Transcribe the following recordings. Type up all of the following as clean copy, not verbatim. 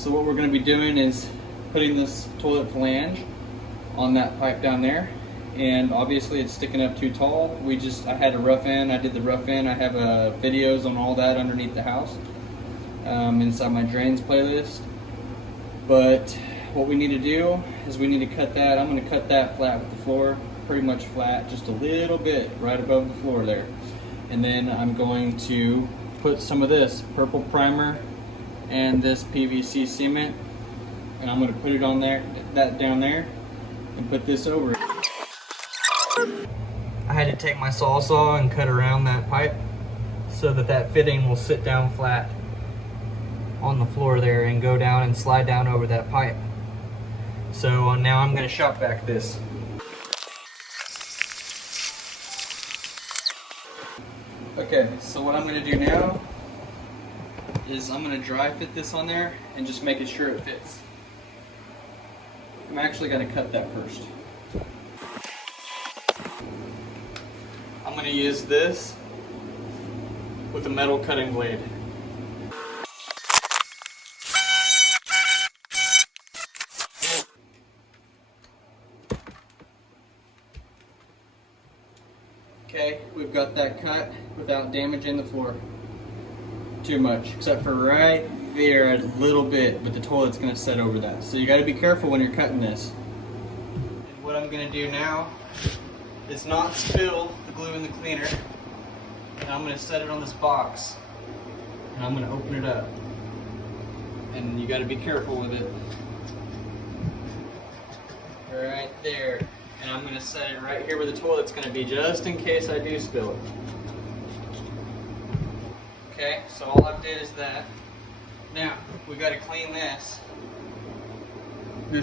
So what we're going to be doing is putting this toilet flange on that pipe down there, and obviously it's sticking up too tall. I had a rough end. I did the rough end. I have videos on all that underneath the house, inside my drains playlist. But what we need to do is we need to cut that. I'm going to cut that flat with the floor, pretty much flat, just a little bit right above the floor there. And then I'm going to put some of this purple primer and this PVC cement, and I'm going to put it on there, that down there, and put this over it. I had to take my saw and cut around that pipe so that that fitting will sit down flat on the floor there and go down and slide down over that pipe. So now I'm going to shop vac this. Okay, so what I'm going to do now is I'm going to dry fit this on there and just making sure it fits. I'm actually going to cut that first. I'm going to use this with a metal cutting blade. Okay, we've got that cut without damaging the floor too much, except for right there a little bit, but the toilet's going to set over that. So you got to be careful when you're cutting this. And what I'm going to do now is not spill the glue in the cleaner, and I'm going to set it on this box, and I'm going to open it up, and you got to be careful with it. Right there. And I'm going to set it right here where the toilet's going to be, just in case I do spill it. Okay, so all I've did is that. Now, we got to clean this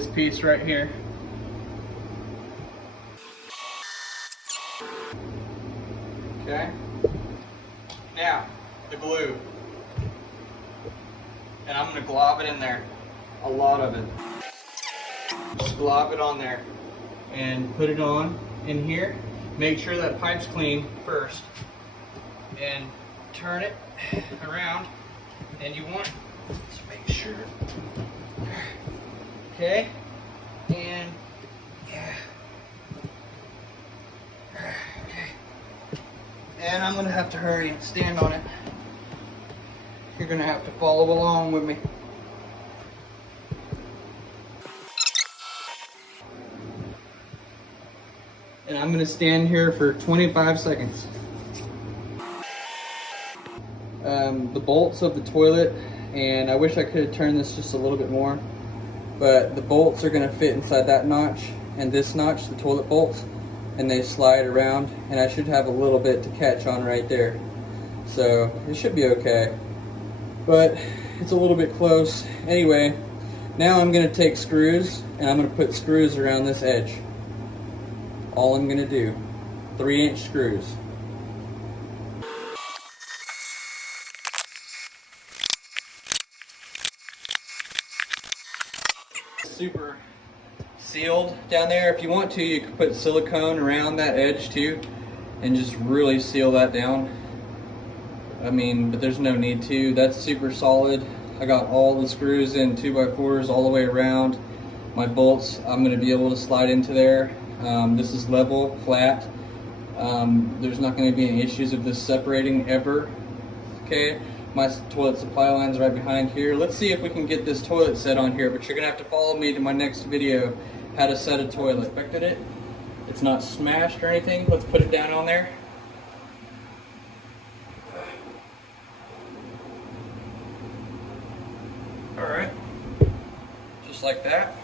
piece right here. Okay. Now, the glue. And I'm going to glob it in there. A lot of it. Just glob it on there. And put it on in here. Make sure that pipe's clean first. And turn it around. And you want to make sure. Okay. And yeah. Okay. And I'm gonna have to hurry and stand on it. You're gonna have to follow along with me. And I'm going to stand here for 25 seconds. The bolts of the toilet, and I wish I could have turned this just a little bit more, but the bolts are going to fit inside that notch and this notch, the toilet bolts, and they slide around, and I should have a little bit to catch on right there. So it should be okay, but it's a little bit close. Anyway, now I'm going to take screws, and I'm going to put screws around this edge. All I'm going to do, 3-inch screws. Super sealed down there. If you want to, you can put silicone around that edge too and just really seal that down. I mean, but there's no need to. That's super solid. I got all the screws in 2x4s all the way around. My bolts, I'm going to be able to slide into there. This is level, flat. There's not going to be any issues of this separating ever. Okay, my toilet supply line's right behind here. Let's see if we can get this toilet set on here, but you're going to have to follow me to my next video, how to set a toilet. Expected it? It's not smashed or anything. Let's put it down on there. Alright, just like that.